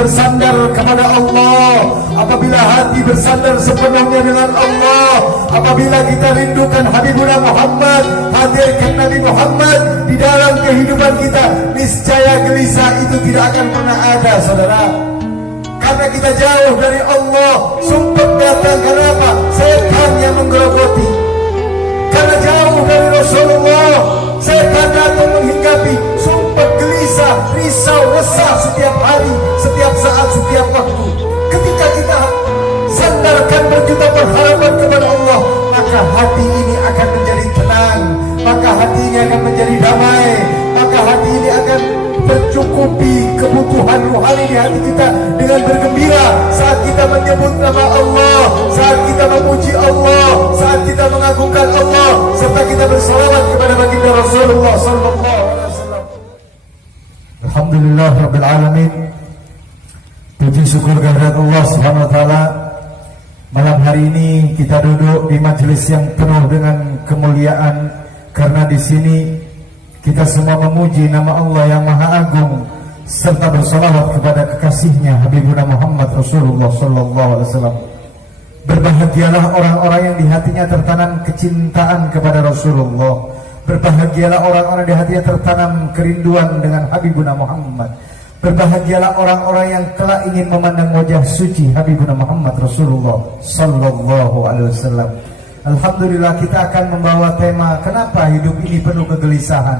bersandar kepada Allah, apabila hati bersandar sepenuhnya dengan Allah, apabila kita rindukan Habibuna Muhammad, hadirkan Nabi Muhammad di dalam kehidupan kita, niscaya gelisah itu tidak akan pernah ada, saudara. Karena kita jauh dari Allah, sumpah datang. Kenapa? Setan yang menggerogoti. Karena jauh dari Rasulullah, setan datang menghinggapi. Sumpah gelisah, risau, resah setiap hari, setiap saat, setiap waktu. Ketika kita sandarkan berjuta berharapan kepada Allah, maka hati ini akan menjadi tenang, maka hati ini akan menjadi damai, maka hati ini akan tercukupi kebutuhan rohani di hati kita dengan bergembira saat kita menyebut nama Allah, saat kita memuji Allah, saat kita mengagungkan Allah, serta kita bersalawat kepada baginda Rasulullah sallallahu alaihi wasallam. Alhamdulillah rabbil alamin. Puji syukur kehadirat Allah Subhanahu wa taala. Malam hari ini kita duduk di majelis yang penuh dengan kemuliaan, karena di sini kita semua memuji nama Allah yang Maha Agung serta bersalawat kepada kekasihnya Habibuna Muhammad Rasulullah sallallahu alaihi wasallam. Berbahagialah orang-orang yang di hatinya tertanam kecintaan kepada Rasulullah. Berbahagialah orang-orang di hatinya tertanam kerinduan dengan Habibuna Muhammad. Berbahagialah orang-orang yang kelak ingin memandang wajah suci Habibuna Muhammad Rasulullah sallallahu alaihi wasallam. Alhamdulillah, kita akan membawa tema kenapa hidup ini penuh kegelisahan.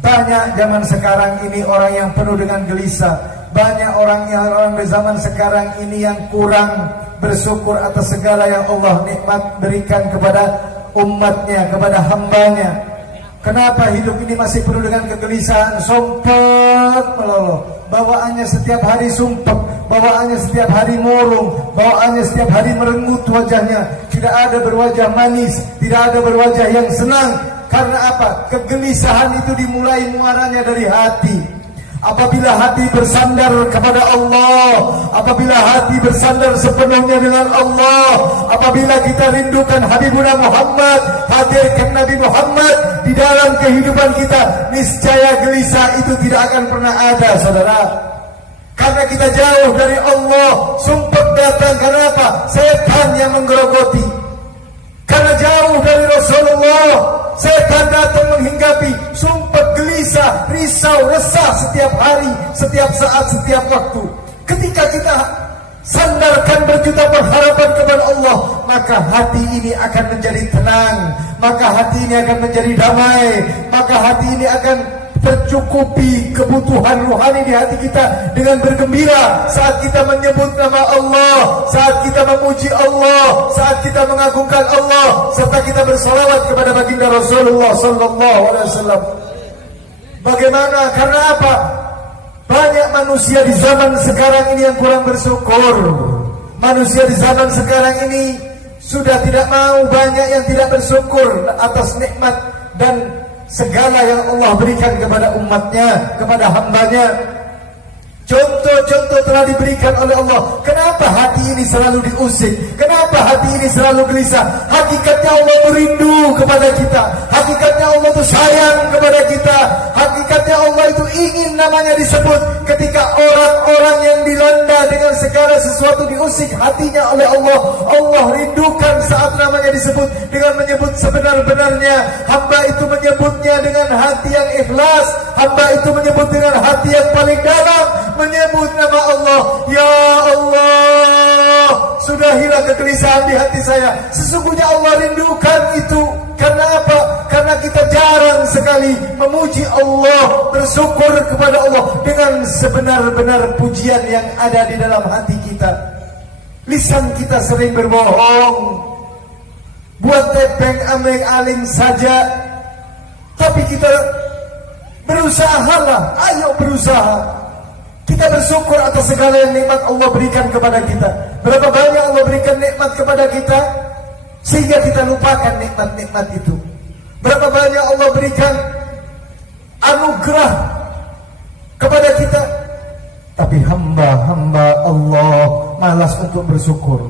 Banyak zaman sekarang ini orang yang penuh dengan gelisah. Banyak orang di zaman sekarang ini yang kurang bersyukur atas segala yang Allah nikmat berikan kepada umatnya, kepada hambanya. Kenapa hidup ini masih penuh dengan kegelisahan? Sumpah meloloh, bawaannya setiap hari sumpah, bawaannya setiap hari murung, bawaannya setiap hari merengut wajahnya. Tidak ada berwajah manis, tidak ada berwajah yang senang. Karena apa? Kegelisahan itu dimulai muaranya dari hati. Apabila hati bersandar kepada Allah, apabila hati bersandar sepenuhnya dengan Allah, apabila kita rindukan Habibuna Muhammad, hadirkan Nabi Muhammad di dalam kehidupan kita, niscaya gelisah itu tidak akan pernah ada, saudara. Karena kita jauh dari Allah, sumpah datang. Kenapa? Setan yang menggerogoti. Karena jauh dari Rasulullah, setan datang menghinggapi. Sumpah gelisah, risau, resah setiap hari, setiap saat, setiap waktu. Ketika kita sandarkan berjuta berharapan kepada Allah, maka hati ini akan menjadi tenang, maka hati ini akan menjadi damai, maka hati ini akan tercukupi kebutuhan rohani di hati kita dengan bergembira saat kita menyebut nama Allah, saat kita memuji Allah, saat kita mengagungkan Allah, serta kita bersalawat kepada baginda Rasulullah sallallahu alaihi wasallam. Bagaimana? Karena apa? Banyak manusia di zaman sekarang ini yang kurang bersyukur. Manusia di zaman sekarang ini sudah tidak mau, banyak yang tidak bersyukur atas nikmat dan segala yang Allah berikan kepada umatnya, kepada hambanya. Contoh-contoh telah diberikan oleh Allah. Kenapa hati ini selalu diusik? Kenapa hati ini selalu gelisah? Hakikatnya Allah merindu kepada kita. Hakikatnya Allah itu sayang kepada kita. Hakikatnya Allah itu ingin namanya disebut. Ketika orang-orang yang dilanda dengan segala sesuatu diusik hatinya oleh Allah, Allah rindukan saat namanya disebut dengan menyebut sebenar-benarnya. Hamba itu menyebutnya dengan hati yang ikhlas. Hamba itu menyebut dengan hati yang paling dalam, menyebut nama Allah. Ya Allah, sudahilah kegelisahan di hati saya. Sesungguhnya Allah rindukan itu. Karena apa? Karena kita jarang sekali memuji Allah, bersyukur kepada Allah dengan sebenar-benar pujian yang ada di dalam hati kita. Lisan kita sering berbohong, buat tepeng ameng-aling saja. Tapi kita berusahalah, ayo berusaha. Kita bersyukur atas segala yang nikmat Allah berikan kepada kita. Berapa banyak Allah berikan nikmat kepada kita sehingga kita lupakan nikmat-nikmat itu. Berapa banyak Allah berikan anugerah kepada kita, tapi hamba-hamba Allah malas untuk bersyukur.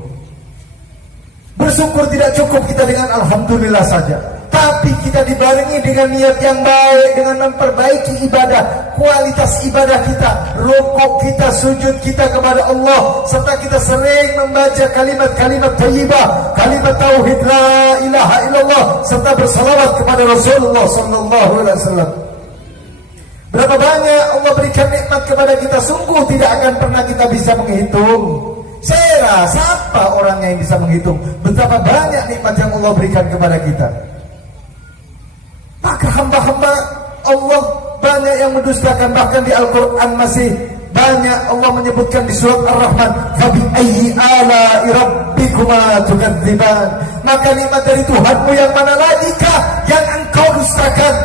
Bersyukur tidak cukup kita dengan alhamdulillah saja, tapi kita dibarengi dengan niat yang baik, dengan memperbaiki ibadah, kualitas ibadah kita, rukuk kita, sujud kita kepada Allah, serta kita sering membaca kalimat-kalimat thayyibah, kalimat tauhid la ilaha illallah, serta bersalawat kepada Rasulullah sallallahu alaihi wasallam. Berapa banyak Allah berikan nikmat kepada kita, sungguh tidak akan pernah kita bisa menghitung. Saya rasa apa orangnya yang bisa menghitung betapa banyak nikmat yang Allah berikan kepada kita. Maka hamba-hamba Allah banyak yang mendustakan, bahkan di Al-Quran masih banyak Allah menyebutkan di surat Ar-Rahman, fabi ayyi ala'i rabbikuma tukadziban. Maka nikmat dari Tuhanmu yang mana lagi kah yang engkau dustakan?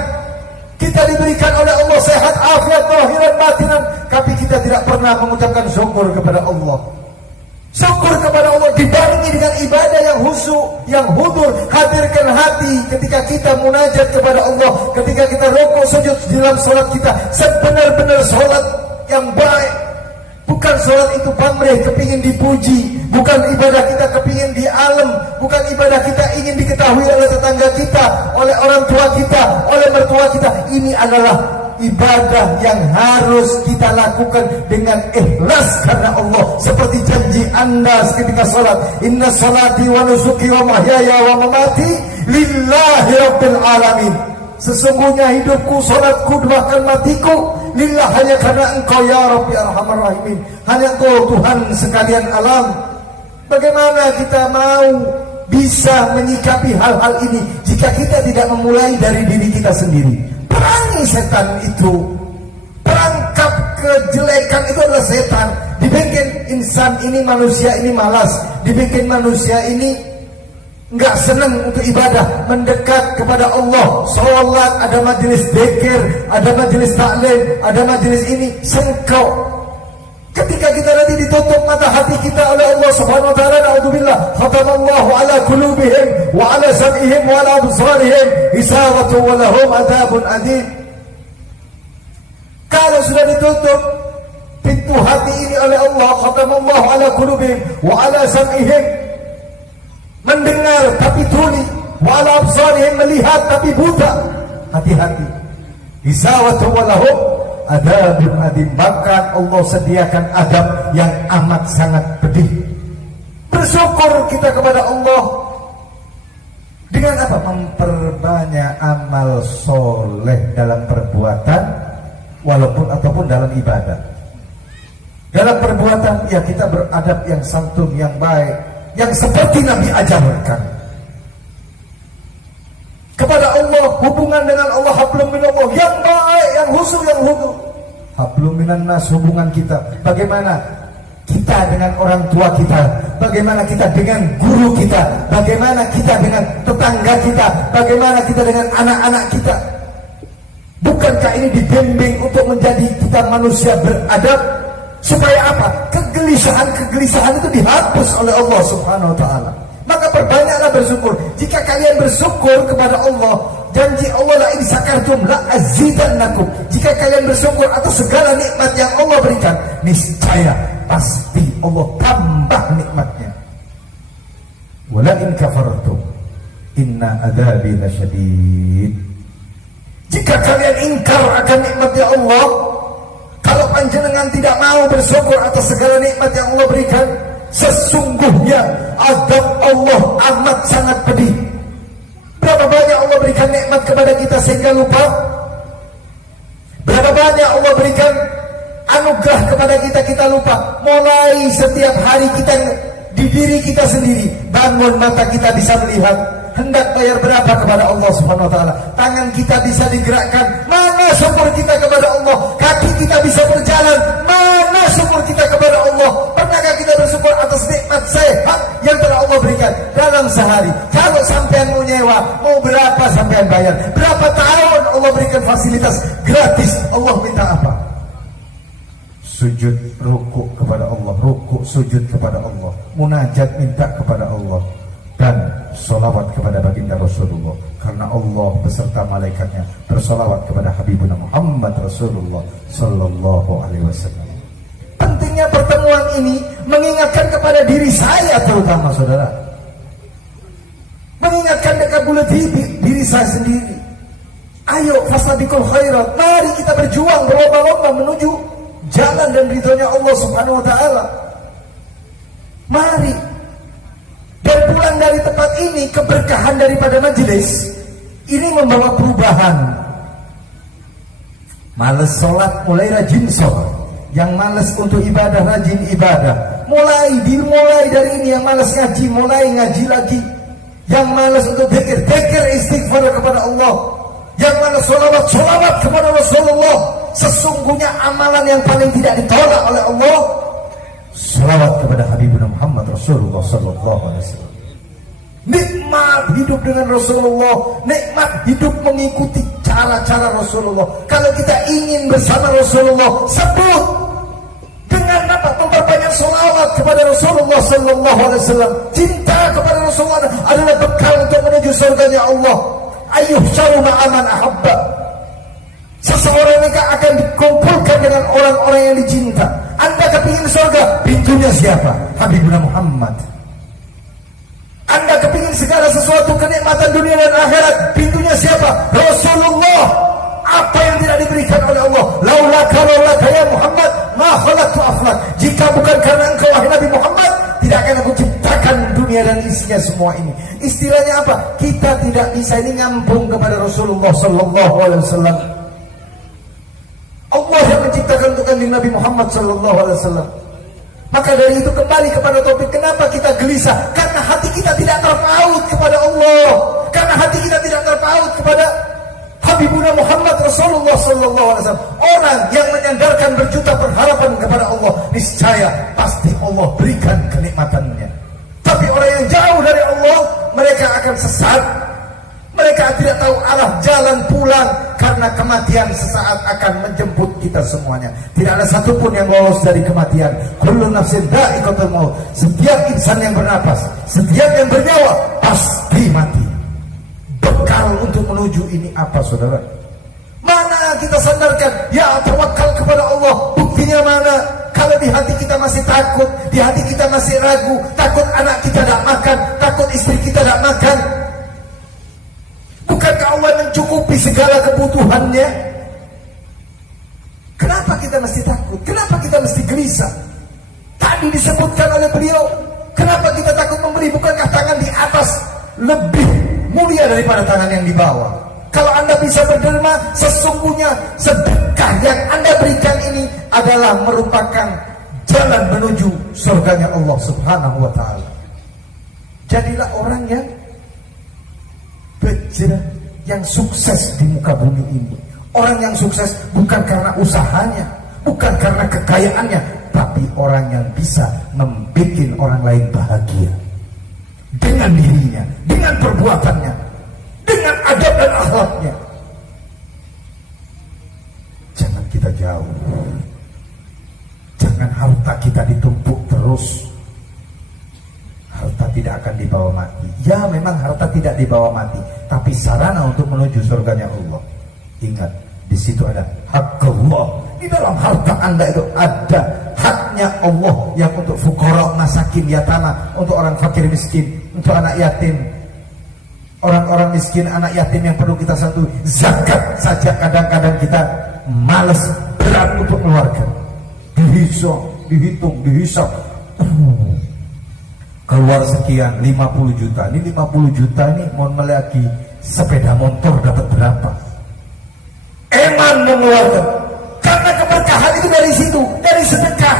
Kita diberikan oleh Allah sehat, afiat, zahiran, batinan, tapi kita tidak pernah mengucapkan syukur kepada Allah. Syukur kepada Allah dibarengi dengan ibadah yang khusyuk, yang hudur, hadirkan hati ketika kita munajat kepada Allah, ketika kita rukuk sujud di dalam salat kita, sebenar-benar salat yang baik. Bukan salat itu pamrih kepingin dipuji, bukan ibadah kita kepingin di alam, bukan ibadah kita ingin diketahui oleh tetangga kita, oleh orang tua kita, oleh mertua kita. Ini adalah ibadah yang harus kita lakukan dengan ikhlas karena Allah, seperti janji Anda ketika salat, inna salati wa nusuki wa mahyaya wa mamati lillahi rabbil alamin. Sesungguhnya hidupku, salatku, bahkan matiku lillah, hanya karena Engkau ya Rabbi arhamar rahimin, hanya Engkau Tuhan sekalian alam. Bagaimana kita mau bisa menyikapi hal-hal ini jika kita tidak memulai dari diri kita sendiri? Perangi setan itu, perangkap kejelekan itu adalah setan. Dibikin insan ini, manusia ini malas, dibikin manusia ini nggak senang untuk ibadah, mendekat kepada Allah, sholat, ada majelis dzikir, ada majelis taklim, ada majelis ini, sengkau. Ketika kita nanti ditutup mata hati kita oleh Allah Subhanahu wa taala, naudzubillah, khatamallahu ala qulubihim wa ala sam'ihim wa ala absarihim hisawatu wa lahum adzabun adzim. Kalau sudah ditutup pintu hati ini oleh Allah, khatamallahu ala qulubihim wa ala sam'ihim, mendengar tapi tuli, wa ala absarihim, melihat tapi buta. Hati-hati. Hisawatu wa lahum adabun adim, bahkan Allah sediakan adab yang amat sangat pedih. Bersyukur kita kepada Allah dengan apa? Memperbanyak amal soleh dalam perbuatan, walaupun ataupun dalam ibadah. Dalam perbuatan ya kita beradab yang santun, yang baik, yang seperti Nabi ajarkan. Kepada Allah, hubungan dengan Allah, hablum minallah, yang baik, yang khusyuk, yang hudur. Hablum minan nas, hubungan kita. Bagaimana kita dengan orang tua kita, bagaimana kita dengan guru kita, bagaimana kita dengan tetangga kita, bagaimana kita dengan anak-anak kita. Bukankah ini dibimbing untuk menjadi kita manusia beradab? Supaya apa? Kegelisahan itu dihapus oleh Allah Subhanahu wa taala. Maka perbanyaklah bersyukur. Jika kalian bersyukur kepada Allah, janji Allah, la in syakartum la azidannakum. Jika kalian bersyukur atas segala nikmat yang Allah berikan, niscaya pasti Allah tambah nikmatnya. Wa la in kafartum inna adzabi lasyadid. Jika kalian ingkar akan nikmatnya Allah, kalau panjenengan tidak mau bersyukur atas segala nikmat yang Allah berikan, sesungguhnya azab Allah amat sangat pedih. Berapa banyak Allah berikan nikmat kepada kita sehingga lupa? Berapa banyak Allah berikan anugerah kepada kita, kita lupa. Mulai setiap hari kita di diri kita sendiri, bangun mata kita bisa melihat, hendak bayar berapa kepada Allah Subhanahu wa taala. Tangan kita bisa digerakkan, mana syukur kita kepada Allah. Kaki kita bisa berjalan, mana syukur kita kepada Allah. Pernahkah kita bersyukur atas nikmat sehat yang telah Allah berikan dalam sehari? Kalau sampean mau nyewa, mau berapa sampean bayar? Berapa tahun Allah berikan fasilitas gratis? Allah minta apa? Sujud, rukuk kepada Allah, rukuk sujud kepada Allah, munajat minta kepada Allah, dan sholawat kepada baginda Rasulullah. Karena Allah beserta malaikatnya bersolawat kepada Habibuna Muhammad Rasulullah Sallallahu Alaihi Wasallam. Pentingnya pertemuan ini mengingatkan kepada diri saya terutama, saudara, mengingatkan capability diri saya sendiri. Ayo fastabiqul khairat, mari kita berjuang berlomba-lomba menuju jalan dan ridhonya Allah Subhanahu wa taala. Mari. Dan pulang dari tempat ini, keberkahan daripada majelis ini membawa perubahan. Males sholat mulai rajin sholat, yang males untuk ibadah rajin ibadah. Dimulai dari ini, yang males ngaji mulai ngaji lagi, yang males untuk dzikir istighfar kepada Allah, yang males sholawat kepada Rasulullah. Sesungguhnya amalan yang paling tidak ditolak oleh Allah sholawat kepada Habibuna Muhammad Rasulullah sallallahu alaihi wasallam. Nikmat hidup dengan Rasulullah, nikmat hidup mengikuti cara-cara Rasulullah. Kalau kita ingin bersama Rasulullah, sebut dengan apa? Memperbanyak sholawat kepada Rasulullah sallallahu alaihi wasallam. Cinta kepada Rasulullah adalah bekal untuk menuju surganya Allah. Ayyuhsyaru ma'aman ahabba. Seseorang mereka akan dikumpulkan dengan orang-orang yang dicinta. Anda kepingin surga, pintunya siapa? Habibuna Muhammad. Anda kepingin segala sesuatu kenikmatan dunia dan akhirat, pintunya siapa? Rasulullah. Apa yang tidak diberikan oleh Allah? Laulaka ya Muhammad ma khalaqtu aflak. Jika bukan karena engkau wahai Nabi Muhammad, tidak akan aku ciptakan dunia dan isinya semua ini. Istilahnya apa? Kita tidak bisa ini nyambung kepada Rasulullah sallallahu alaihi wasallam. Allah yang menciptakan untuk kanjeng Nabi Muhammad sallallahu alaihi wasallam. Maka dari itu kembali kepada topik, kenapa kita gelisah? Karena hati kita tidak terpaut kepada Allah. Karena hati kita tidak terpaut kepada Habibuna Muhammad Rasulullah sallallahu alaihi wasallam. Orang yang menyandarkan berjuta berharapan kepada Allah, niscaya pasti Allah berikan kenikmatannya. Tapi orang yang jauh dari Allah, mereka akan sesat. Mereka tidak tahu arah jalan pulang, karena kematian sesaat akan menjemput kita semuanya. Tidak ada satupun yang lolos dari kematian. Kullu nafsin dha'iqatul maut. Setiap insan yang bernapas, setiap yang bernyawa pasti mati. Bekal untuk menuju ini apa, saudara? Mana kita sandarkan? Ya, tawakal kepada Allah. Buktinya mana? Kalau di hati kita masih takut, di hati kita masih ragu, takut anak kita tidak makan, takut istri kita tidak makan. Bukankah Allah mencukupi segala kebutuhannya? Kenapa kita mesti takut? Kenapa kita mesti gelisah? Tadi disebutkan oleh beliau, kenapa kita takut memberi? Bukankah tangan di atas lebih mulia daripada tangan yang di bawah? Kalau Anda bisa berderma, sesungguhnya sedekah yang Anda berikan ini adalah merupakan jalan menuju surganya Allah Subhanahu wa ta'ala. Jadilah orang yang bergerak, yang sukses di muka bumi ini. Orang yang sukses bukan karena usahanya, bukan karena kekayaannya, tapi orang yang bisa membuat orang lain bahagia dengan dirinya, dengan perbuatannya, dengan adab dan akhlaknya. Jangan kita jauh, jangan harta kita ditumpuk terus. Harta tidak akan dibawa mati. Ya, memang harta tidak dibawa mati, tapi sarana untuk menuju surganya Allah. Ingat, di situ ada hak Allah. Di dalam harta Anda itu ada haknya Allah, yang untuk fuqara, masakin, yatama, untuk orang fakir miskin, untuk anak yatim. Orang-orang miskin, anak yatim yang perlu kita satu. Zakat saja kadang-kadang kita malas, berat untuk mengeluarkan. Dihitung, dihisap. Keluar sekian, 50 juta. Ini 50 juta ini mau lagi sepeda motor dapat berapa? Eman mengeluarkan. Karena keberkahan itu dari situ, dari sedekah.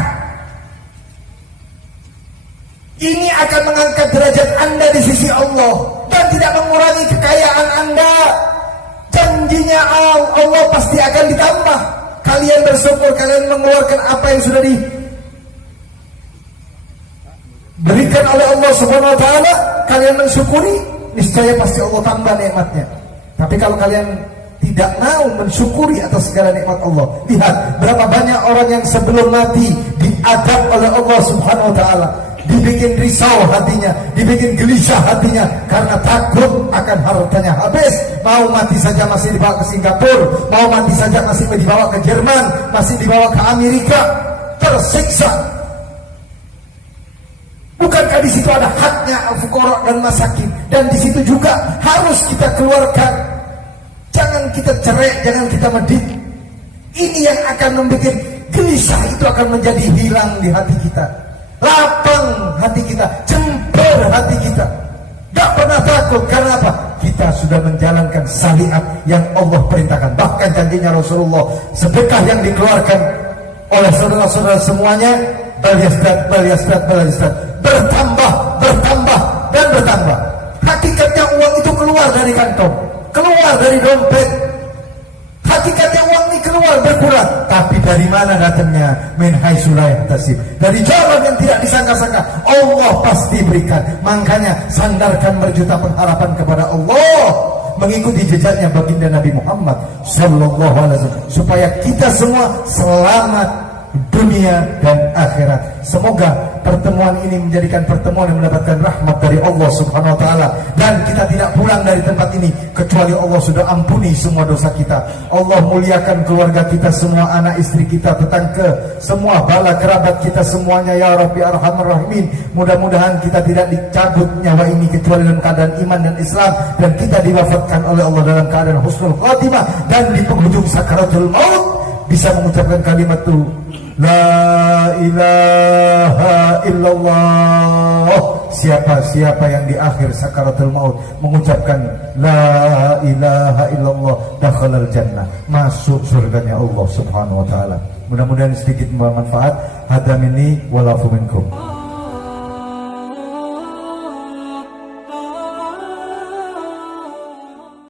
Ini akan mengangkat derajat Anda di sisi Allah dan tidak mengurangi kekayaan Anda. Janjinya Allah pasti akan ditambah. Kalian bersyukur, kalian mengeluarkan apa yang sudah diberikan oleh Allah Subhanahu wa ta'ala, kalian mensyukuri, niscaya pasti Allah tambah nikmatnya. Tapi kalau kalian tidak mau mensyukuri atas segala nikmat Allah, lihat berapa banyak orang yang sebelum mati diadab oleh Allah Subhanahu wa ta'ala, dibikin risau hatinya, dibikin gelisah hatinya karena takut akan hartanya habis. Mau mati saja masih dibawa ke Singapura, mau mati saja masih dibawa ke Jerman, masih dibawa ke Amerika, tersiksa. Bukankah di situ ada haknya al-fuqara dan masakin, dan di situ juga harus kita keluarkan. Jangan kita cerai, jangan kita medit. Ini yang akan membuat gelisah itu akan menjadi hilang di hati kita, lapang hati kita, cember hati kita. Gak pernah takut, karena apa? Kita sudah menjalankan syariat yang Allah perintahkan. Bahkan janjinya Rasulullah, sedekah yang dikeluarkan oleh saudara-saudara semuanya bertambah, dan bertambah. Hakikatnya uang itu keluar dari kantong, keluar dari dompet. Hakikatnya uang ini keluar berkurang, tapi dari mana datangnya? Min haitsu la yahtasib, dari jalan yang tidak disangka-sangka. Allah pasti berikan. Makanya sandarkan berjuta pengharapan kepada Allah, mengikuti jejaknya baginda Nabi Muhammad sallallahu alaihi wasallam, supaya kita semua selamat dunia dan akhirat. Semoga pertemuan ini menjadikan pertemuan yang mendapatkan rahmat dari Allah Subhanahu wa taala, dan kita tidak pulang dari tempat ini kecuali Allah sudah ampuni semua dosa kita. Allah muliakan keluarga kita semua, anak istri kita, tetangga, semua bala kerabat kita semuanya ya Rabbi Arhamar Rahimin. Mudah-mudahan kita tidak dicabut nyawa ini kecuali dalam keadaan iman dan Islam, dan kita diwafatkan oleh Allah dalam keadaan husnul khatimah, dan di penghujung sakaratul maut bisa mengucapkan kalimat itu La ilaha illallah. Siapa yang di akhir sakaratul maut mengucapkan La ilaha illallah, dakhalal jannah, masuk surganya Allah Subhanahu wa taala. Mudah-mudahan sedikit bermanfaat. Hadza minni wa lafu minkum.